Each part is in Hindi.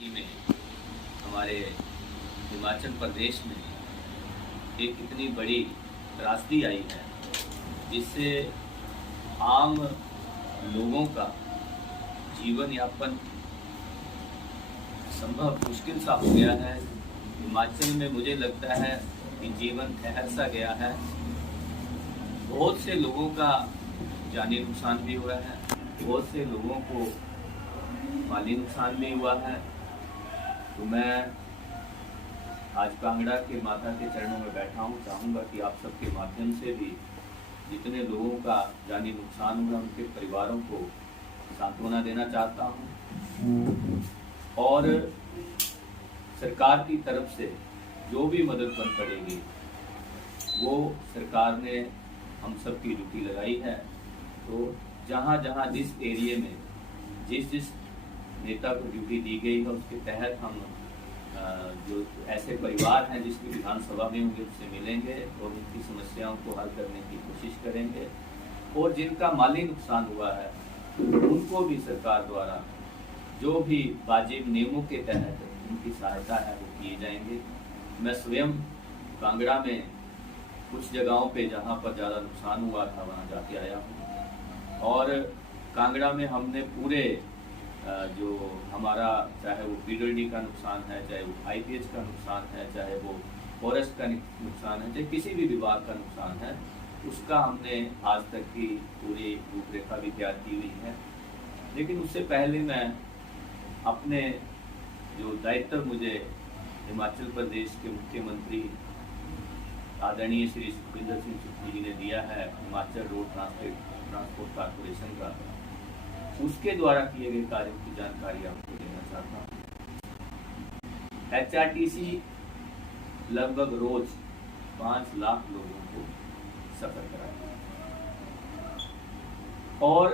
ही में हमारे हिमाचल प्रदेश में एक इतनी बड़ी त्रासदी आई है जिससे आम लोगों का जीवन यापन संभव मुश्किल सा हो गया है। हिमाचल में मुझे लगता है कि जीवन ठहर सा गया है। बहुत से लोगों का जानी नुकसान भी हुआ है, बहुत से लोगों को माली नुकसान भी हुआ है। तो मैं आज कांगड़ा के माता के चरणों में बैठा हूँ, चाहूँगा कि आप सबके माध्यम से भी जितने लोगों का जानी नुकसान हुआ उनके परिवारों को सांत्वना देना चाहता हूँ और सरकार की तरफ से जो भी मदद बन पड़ेगी वो सरकार ने हम सब की ड्यूटी लगाई है। तो जहाँ जहाँ जिस एरिया में जिस नेता को ड्यूटी दी गई है उसके तहत हम जो ऐसे परिवार हैं जिसकी विधानसभा में होंगे उससे मिलेंगे और उनकी समस्याओं को हल करने की कोशिश करेंगे और जिनका माली नुकसान हुआ है उनको भी सरकार द्वारा जो भी वाजिब नियमों के तहत उनकी सहायता है वो किए जाएंगे। मैं स्वयं कांगड़ा में कुछ जगहों पे जहाँ पर ज़्यादा नुकसान हुआ था वहाँ जाके आया हूँ और कांगड़ा में हमने पूरे जो हमारा चाहे वो पीडब्ल्यूडी का नुकसान है, चाहे वो आईपीएच का नुकसान है, चाहे वो फॉरेस्ट का नुकसान है, चाहे किसी भी विभाग का नुकसान है, उसका हमने आज तक की पूरी रूपरेखा भी तैयार की हुई है। लेकिन उससे पहले मैं अपने जो दायित्व मुझे हिमाचल प्रदेश के मुख्यमंत्री आदरणीय श्री सुखविंदर सिंह सुक्खू जी ने दिया है, हिमाचल रोड ट्रांसपोर्ट कॉर्पोरेशन का, उसके द्वारा किए गए कार्यों की जानकारी आपको देना चाहता हूँ। एचआरटीसी लगभग रोज 5 लाख लोगों को सफर कराती है और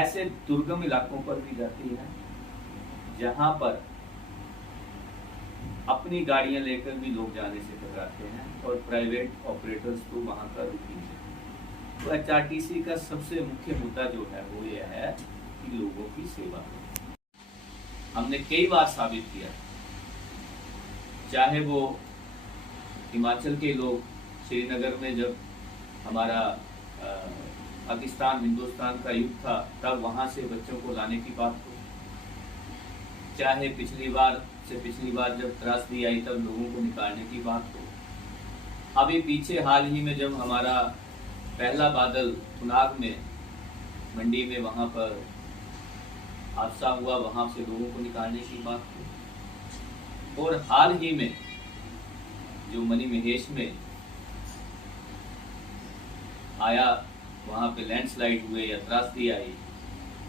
ऐसे दुर्गम इलाकों पर भी जाती है जहां पर अपनी गाड़ियां लेकर भी लोग जाने से कतराते हैं और प्राइवेट ऑपरेटर्स तो वहां का रुकी है। तो एचआरटीसी का सबसे मुख्य मुद्दा जो है वो ये है कि लोगों की सेवा। हमने कई बार साबित किया, चाहे वो हिमाचल के लोग श्रीनगर में जब हमारा पाकिस्तान हिंदुस्तान का युद्ध था तब वहां से बच्चों को लाने की बात हो, चाहे पिछली बार जब त्रासदी आई तब लोगों को निकालने की बात हो, अभी पीछे हाल ही में जब हमारा पहला बादल थुनाग में मंडी में वहां पर हादसा हुआ, वहां से लोगों को निकालने की बात हो, और हाल ही में जो मनी महेश में आया वहां पे लैंडस्लाइड हुए या त्रासदी आई,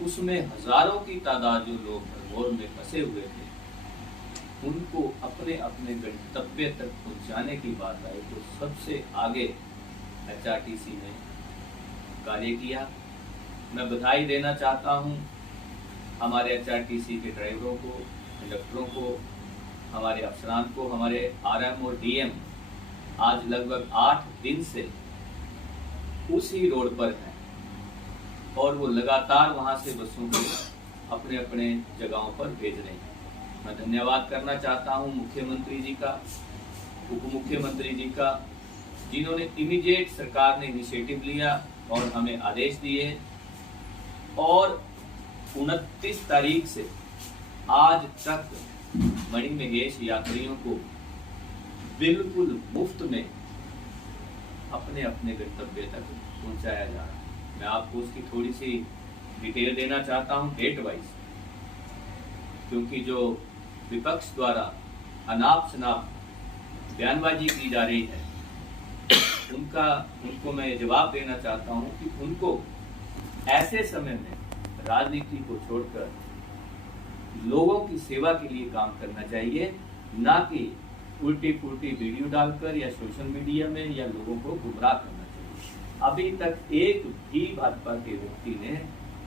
उसमें हजारों की तादाद जो लोग भरमौर में फंसे हुए थे उनको अपने अपने गंतव्य तक पहुंचाने की बात आई तो सबसे आगे एचआरटीसी ने कार्य किया। मैं बधाई देना चाहता हूं हमारे एचआरटीसी के ड्राइवरों को, कंडक्टरों को, हमारे अफसरान को। हमारे आरएम और डीएम आज लगभग 8 दिन से उसी रोड पर हैं और वो लगातार वहां से बसों को अपने अपने जगहों पर भेज रहे हैं। मैं धन्यवाद करना चाहता हूं मुख्यमंत्री जी का, उप मुख्यमंत्री जी का, जिन्होंने इमीडिएट सरकार ने इनिशिएटिव लिया और हमें आदेश दिए और 29 तारीख से आज तक मणि महेश यात्रियों को बिल्कुल मुफ्त में अपने अपने गंतव्य तक पहुंचाया जा रहा है। मैं आपको उसकी थोड़ी सी डिटेल देना चाहता हूं डेट वाइज, क्योंकि जो विपक्ष द्वारा अनाप शनाप बयानबाजी की जा रही है उनको मैं जवाब देना चाहता हूं कि उनको ऐसे समय में राजनीति को छोड़कर लोगों की सेवा के लिए काम करना चाहिए, ना कि उल्टी फुल्टी वीडियो डालकर या सोशल मीडिया में या लोगों को गुमराह करना चाहिए। अभी तक एक भी भाजपा के व्यक्ति ने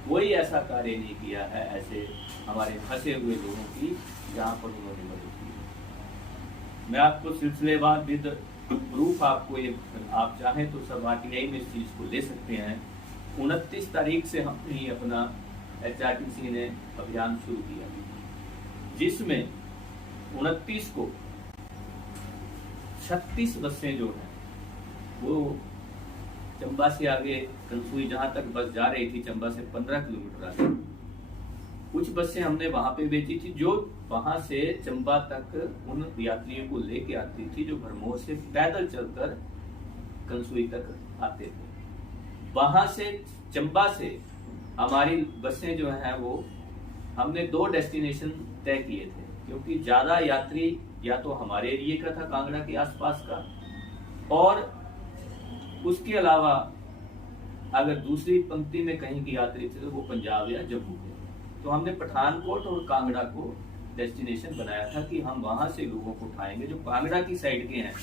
कोई ऐसा कार्य नहीं किया है ऐसे हमारे फंसे हुए लोगों की जहां पर उन्होंने मदद की। मैं आपको सिलसिलेवार विद प्रूफ आपको ये आप चाहें तो सब आरटीआई में इस चीज को ले सकते हैं। 29 तारीख से हमने अपना एचआरटीसी ने अभियान शुरू किया जिसमें 29 को 36 बसें जो हैं वो चंबा से आगे कंसुई जहां तक बस जा रही थी, चंबा से 15 किलोमीटर आगे, कुछ बसें हमने वहां पे बेची थी जो वहां से चंबा तक उन यात्रियों को लेके आती थी जो भरमौर से पैदल चलकर कंसुई तक आते थे। वहां से चंबा से हमारी बसें जो हैं वो हमने 2 डेस्टिनेशन तय किए थे, क्योंकि ज्यादा यात्री या तो हमारे एरिया का था, कांगड़ा के आसपास का, और उसके अलावा अगर दूसरी पंक्ति में कहीं की यात्री थे तो वो पंजाब या जम्मू के। तो हमने पठानकोट और कांगड़ा को डेस्टिनेशन बनाया था कि हम वहां से लोगों को उठाएंगे। जो कांगड़ा की साइड के हैं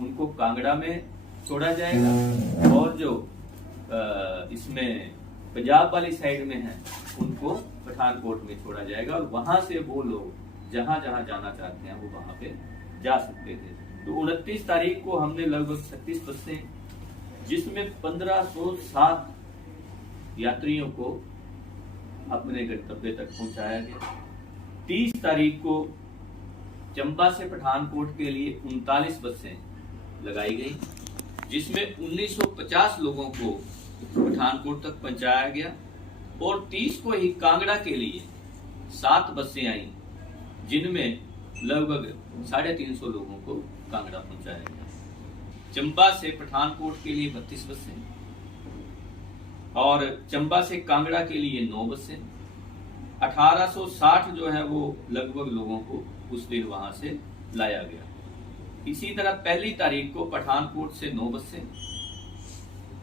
उनको कांगड़ा में छोड़ा जाएगा, और जो इसमें पंजाब वाली साइड में है उनको पठानकोट में छोड़ा जाएगा, और वहां से वो लोग जहां जहां जाना चाहते हैं वो वहां पे जा सकते थे। तो 29 तारीख को हमने लगभग 36 बसें, जिसमें 1507 यात्रियों को अपने गंतव्य तक पहुंचाया गया। 30 तारीख को चंबा से पठानकोट के लिए 39 बसें लगाई गई, जिसमें 1950 लोगों को पठानकोट तक पहुंचाया गया, और 30 को ही कांगड़ा के लिए 7 बसें आई, जिनमें लगभग 350 लोगों को कांगड़ा पहुंचाया गया। चंबा से पठानकोट के लिए 32 बसें, और चंबा से कांगड़ा के लिए 9 बसें। 1860 जो है वो लगभग लोगों को उस दिन वहां से लाया गया। इसी तरह 1 तारीख को पठानकोट से 9 बसें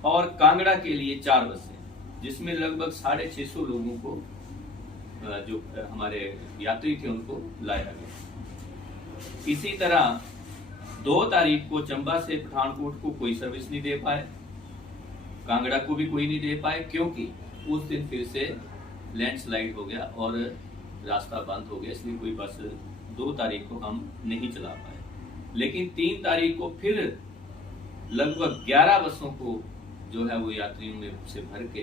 और कांगड़ा के लिए 4 बसें, जिसमें लगभग 650 लोगों को जो हमारे यात्री थे उनको लाया गया। इसी तरह 2 तारीख को चंबा से पठानकोट को कोई सर्विस नहीं दे पाए, कांगड़ा को भी कोई नहीं दे पाए, क्योंकि उस दिन फिर से लैंडस्लाइड हो गया और रास्ता बंद हो गया, इसलिए कोई बस 2 तारीख को हम नहीं चला पाए। लेकिन 3 तारीख को फिर लगभग 11 बसों को जो है वो यात्रियों में से भर के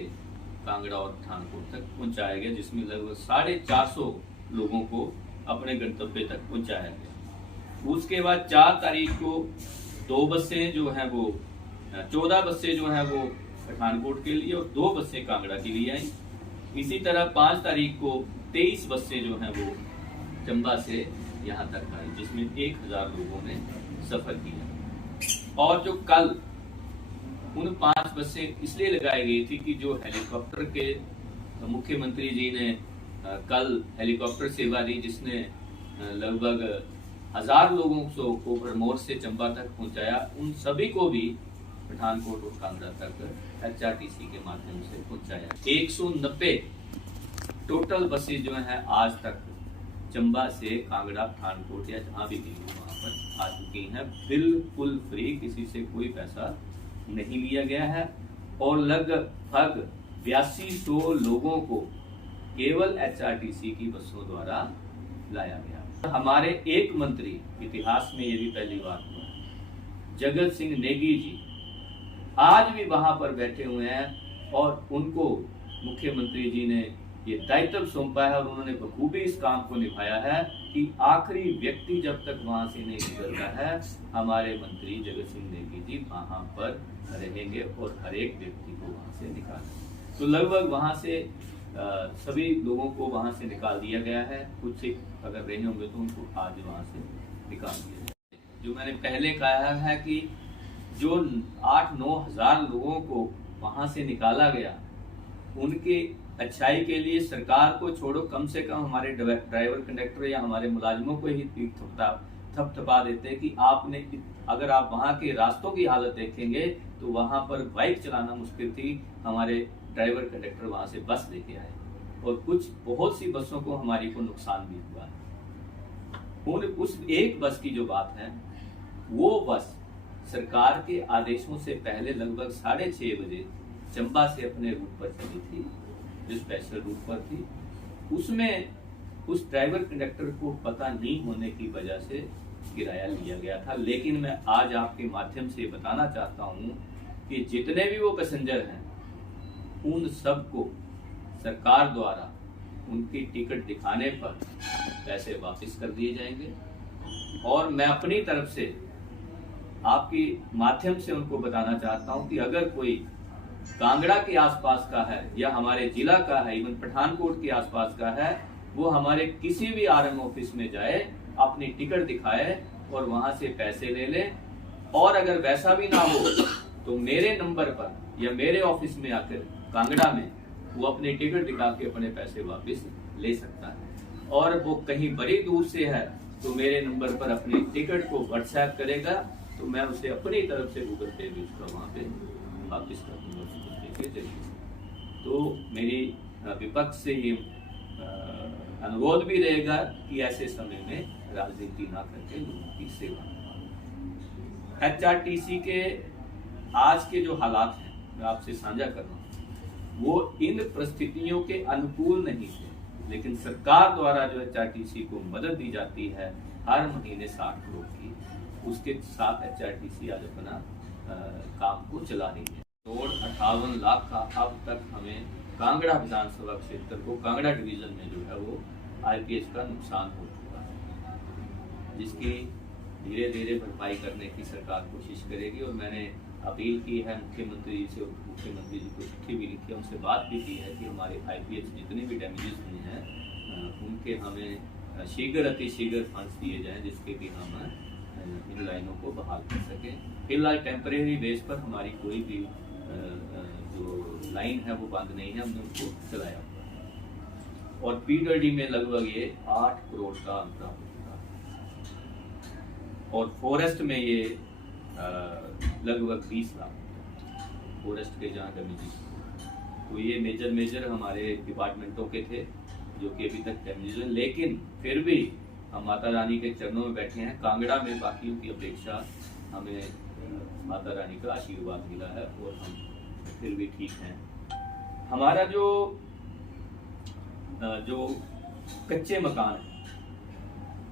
कांगड़ा और पठानकोट तक पहुंचाया गया, जिसमें लगभग 450 लोगों को अपने गंतव्य तक पहुंचाया गया। उसके बाद 4 तारीख को 2 बसें जो है वो 14 बसें जो है वो पठानकोट के लिए और 2 बसें कांगड़ा के लिए आई। इसी तरह 5 तारीख को 23 बसें जो हैं वो चंबा से यहाँ तक आई, जिसमें 1000 लोगों ने सफर किया। और जो कल उन 5 बसें इसलिए लगाई गई थी कि जो हेलीकॉप्टर के मुख्यमंत्री जी ने कल हेलीकॉप्टर सेवा दी, जिसने लगभग 1000 लोगों को भरमौर से चंबा तक पहुंचाया, उन सभी को भी पठानकोट और कांगड़ा तक HRTC के माध्यम से पहुंचाया। 190 टोटल बसें जो हैं आज तक चंबा से कांगड़ा, पठानकोट या जहां भी गई वहां पर आ चुकी हैं, बिल्कुल फ्री, किसी से कोई पैसा नहीं लिया गया है। और लगभग 8200 लोगों को केवल HRTC की बसों द्वारा लाया गया। हमारे एक मंत्री, इतिहास में ये भी पहली बार हुआ है, जगत सिंह नेगी जी आज भी वहां पर बैठे हुए हैं, और उनको मुख्यमंत्री जी ने ये दायित्व सौंपा है और उन्होंने बखूबी इस काम को निभाया है कि आखिरी व्यक्ति जब तक वहां से नहीं गुजरता है, हमारे मंत्री जगत सिंह नेगी जी वहां पर रहेंगे और हर एक व्यक्ति को वहां से निकालेंगे। तो लगभग वहां से सभी लोगों को वहां से निकाल दिया गया है। कुछ अगर रहे होंगे तो उनको आज वहां से निकाल दिया गया। जो मैंने पहले कहा है कि जो 8-9 हजार लोगों को वहां से निकाला गया, उनके अच्छाई के लिए सरकार को छोड़ो, कम से कम हमारे ड्राइवर कंडक्टर या हमारे मुलाजिमों को ही थपथपा देते कि आपने, अगर आप वहां के रास्तों की हालत देखेंगे तो वहां पर बाइक चलाना मुश्किल थी। हमारे ड्राइवर कंडक्टर वहां से बस लेके आए और कुछ बहुत सी बसों को हमारी को नुकसान भी हुआ है। उस एक बस की जो बात है, वो बस सरकार के आदेशों से पहले लगभग 6:30 बजे चंबा से अपने रूट पर चली थी, जो स्पेशल रूट पर थी। उसमें उस ड्राइवर कंडक्टर को पता नहीं होने की वजह से किराया लिया गया था। लेकिन मैं आज आपके माध्यम से बताना चाहता हूं कि जितने भी वो पैसेंजर हैं, उन सबको सरकार द्वारा उनकी टिकट दिखाने पर पैसे वापस कर दिए जाएंगे। और मैं अपनी तरफ से आपकी माध्यम से उनको बताना चाहता हूं कि अगर कोई कांगड़ा के आसपास का है या हमारे जिला का है, इवन पठानकोट के आसपास का है, वो हमारे किसी भी आरएम ऑफिस में जाए, अपनी टिकट दिखाए और वहां से पैसे ले ले। और अगर वैसा भी ना हो तो मेरे नंबर पर या मेरे ऑफिस में आकर कांगड़ा में वो अपनी टिकट दिखा के अपने पैसे वापस ले सकता है। और वो कहीं बड़ी दूर से है तो मेरे नंबर पर अपनी टिकट को व्हाट्सएप करेगा तो मैं उसे अपनी तरफ से गूगल पे भी उसका वहाँ पे वापस कर दूंगा गूगल पे के जरिए। तो मेरी विपक्ष से ये अनुरोध भी रहेगा कि ऐसे समय में राजनीति ना करके लोगों की सेवा। HRTC के आज के जो हालात हैं मैं आपसे साझा कर रहा हूँ, वो इन परिस्थितियों के अनुकूल नहीं थे, लेकिन सरकार द्वारा जो HRTC को मदद दी जाती है हर महीने 60 करोड़ की, उसके साथ HRTC आज अपना काम को चला रही है। 58 लाख का अब तक हमें कांगड़ा विधानसभा क्षेत्र को, कांगड़ा डिवीजन में जो है वो IPH का नुकसान हो चुका है, जिसकी धीरे धीरे भरपाई करने की सरकार कोशिश करेगी। और मैंने अपील की है मुख्यमंत्री जी से, और मुख्यमंत्री जी को चिट्ठी भी लिखी है, उनसे बात भी की है कि हमारे IPH जितने भी डैमेजेस हुए हैं उनके हमें शीघ्र अतिशीघ्र फंड्स दिए जाएं, जिसके कि हम इन लाइनों को बहाल कर सकें। फिलहाल टेम्परेरी बेस पर हमारी कोई भी जो लाइन है वो बंद नहीं है, हमने उनको चलाया हुआ है। और PWD में लगभग ये 8 करोड़ का अंतराल हो चुका है, और फॉरेस्ट में ये लगभग 20 लाख फॉरेस्ट के जहाँ डैमेजेस। तो ये मेजर हमारे डिपार्टमेंटों के थे जो कि अभी तक डैमेज है, लेकिन फिर भी हम माता रानी के चरणों में बैठे हैं। कांगड़ा में बाकियों की अपेक्षा हमें माता रानी का आशीर्वाद मिला है और हम फिर भी ठीक हैं। हमारा जो कच्चे मकान है,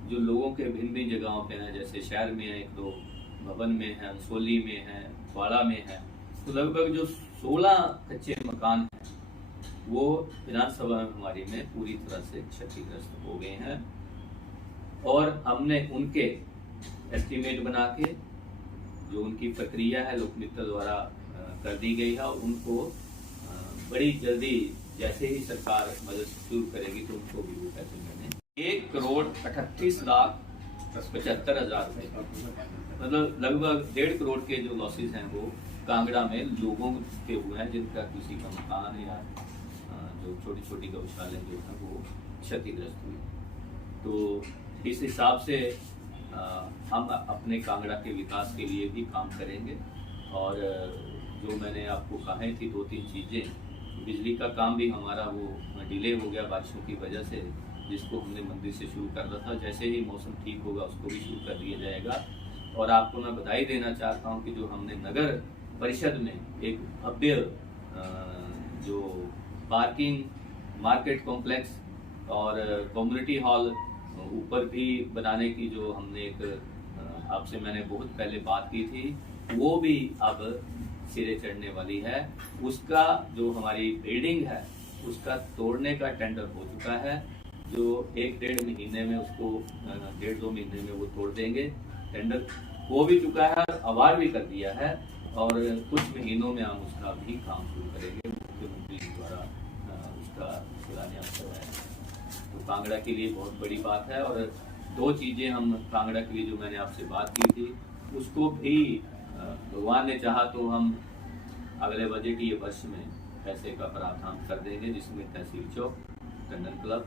जो लोगों के भिन्न भिन्न जगहों पे हैं, जैसे शहर में है, 1-2 भवन में है, अंसोली में है, वाड़ा में है, तो लगभग जो 16 कच्चे मकान हैं वो विधानसभा में हमारी में पूरी तरह से क्षतिग्रस्त हो गए हैं। और हमने उनके एस्टीमेट बना के जो उनकी प्रक्रिया है लोकमित्र द्वारा कर दी गई है, और उनको बड़ी जल्दी जैसे ही सरकार मदद शुरू करेगी तो उनको भी वो पैसे मिलेंगे। 1,38,75,000 रुपए, मतलब लगभग 1.5 करोड़ के जो लॉसेस हैं वो कांगड़ा में लोगों के हुए हैं, जिनका किसी का मकान या जो छोटी छोटी गौशाले जो है वो क्षतिग्रस्त हुई। तो इस हिसाब से हम अपने कांगड़ा के विकास के लिए भी काम करेंगे। और जो मैंने आपको कहा थी 2-3 चीज़ें, बिजली का काम भी हमारा वो डिले हो गया बारिशों की वजह से, जिसको हमने मंदिर से शुरू कर रहा था, जैसे ही मौसम ठीक होगा उसको भी शुरू कर दिया जाएगा। और आपको मैं बधाई देना चाहता हूं कि जो हमने नगर परिषद में एक भव्य जो पार्किंग, मार्केट कॉम्प्लेक्स और कम्युनिटी हॉल ऊपर भी बनाने की जो हमने एक आपसे मैंने बहुत पहले बात की थी, वो भी अब सिरे चढ़ने वाली है। उसका जो हमारी बिल्डिंग है उसका तोड़ने का टेंडर हो चुका है, जो 1-1.5 महीने में उसको 1.5-2 महीने में वो तोड़ देंगे। टेंडर हो भी चुका है, अवार्ड भी कर दिया है, और कुछ महीनों में हम उसका भी काम शुरू करेंगे। मुख्यमंत्री द्वारा उसका शिलान्यास करवाया, तो कांगड़ा के लिए बहुत बड़ी बात है। और 2 चीज़ें हम कांगड़ा के लिए जो मैंने आपसे बात की थी उसको भी भगवान ने चाहा तो हम अगले बजटीय वर्ष में पैसे का प्रावधान कर देंगे, जिसमें तहसील चौक, टंडन क्लब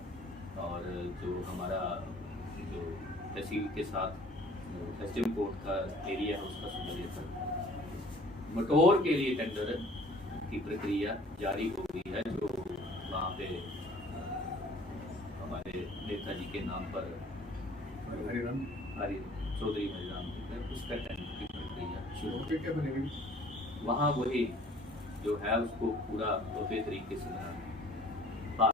और जो हमारा जो तहसील के साथ पश्चिम कोर्ट का एरिया है उसका सुंदरीकरण। मटोर के लिए टेंडर की प्रक्रिया जारी हो गई है, जो वहाँ पे हमारे नेताजी के नाम पर चौधरी हरिराम उसका टेंडर की प्रक्रिया शुरू। वहाँ वही जो है उसको पूरा भव्य तरीके से बनाना